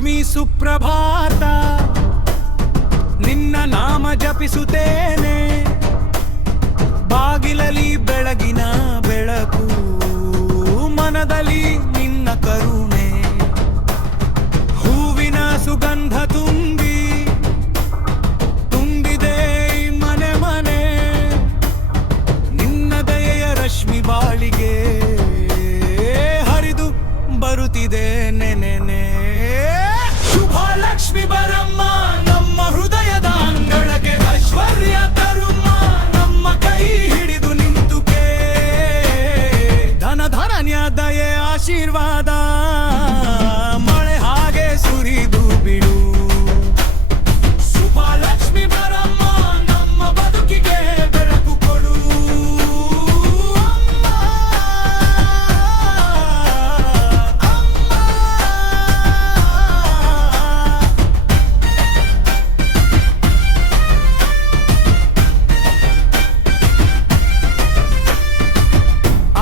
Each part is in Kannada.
ಲಕ್ಷ್ಮೀ ಸುಪ್ರಭಾತ, ನಿನ್ನ ನಾಮ ಜಪಿಸುತ್ತೇನೆ. ಬಾಗಿಲಲ್ಲಿ ಬೆಳಗಿನ ಬೆಳಕು, ಮನದಲ್ಲಿ ನಿನ್ನ ಕರುಣೆ. ಹೂವಿನ ಸುಗಂಧ ತುಂಬಿದೆ ಮನೆ ಮನೆ. ನಿನ್ನ ದಯೆಯ ರಶ್ಮಿ ಬಾಳಿಗೆ ಹರಿದು ಬರುತ್ತಿದೆ ನೆನೆನೆ. ಶುಭ ಲಕ್ಷ್ಮಿ ಬರಮ್ಮ ನಮ್ಮ ಹೃದಯದ ಅಂಗಳಕ್ಕೆ, ಐಶ್ವರ್ಯ ತರುಮ್ಮ ನಮ್ಮ ಕೈ ಹಿಡಿದು ನಿಂತುಕೆ. ಧನ ಧಾನ್ಯ ದಯೆ ಆಶೀರ್ವಾದ ಮಳೆ ಹಾಗೆ ಸುರಿದು ಬಿಡು. ಶುಭ ಲಕ್ಷ್ಮಿ ಬರಮ್ಮ ನಮ್ಮ ಬದುಕಿಗೆ ಬೆಳಕು ಕೊಡು.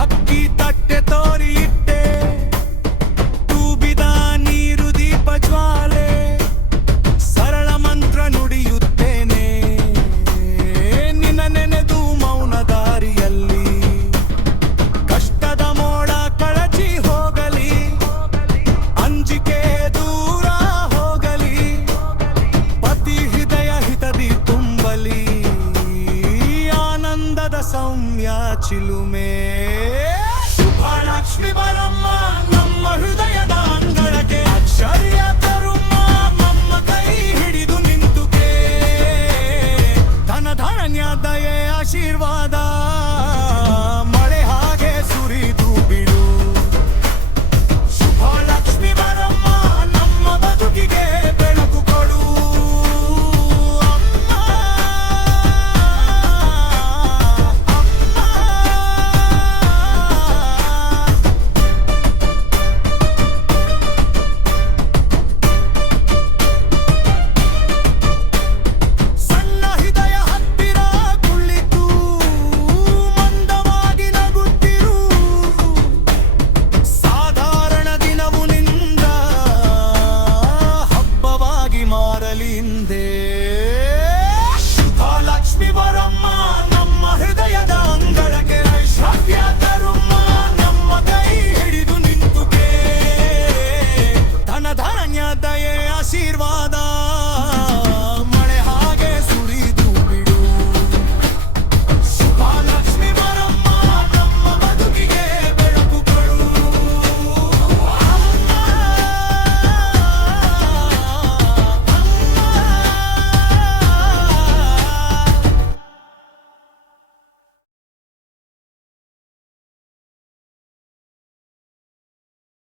ಅಕ್ಕಿ ತಟ್ಟೆ ತೋರಿ ಇಟ್ಟೆ, ತೂಬಿದ ನೀರು ದೀಪ ಜ್ವಾಲೆ. ಸರಳ ಮಂತ್ರ ನುಡಿಯುತ್ತೇನೆ ನಿನ್ನ ನೆನೆದು ಮೌನ ದಾರಿಯಲ್ಲಿ. ಕಷ್ಟದ ಮೋಡ ಕಳಚಿ ಹೋಗಲಿ, ಅಂಜಿಕೆ ದೂರ ಹೋಗಲಿ. ಪತಿ ಹೃದಯ ಹಿತದಿ ತುಂಬಲಿ, ಆನಂದದ ಸೌಮ್ಯ ಚಿಲುಮೆ. ಶುಭ ಲಕ್ಷ್ಮಿ ಬರಮ್ಮ ನಮ್ಮ ಹೃದಯದ ಅಂಗಳಕ್ಕೆ, ಐಶ್ವರ್ಯ ತರುಮ್ಮ ನಮ್ಮ ಕೈ ಹಿಡಿದು ನಿಂತುಕೆ. ಧನ ಧಾನ್ಯ ದಯೆ ಆಶೀರ್ವಾದ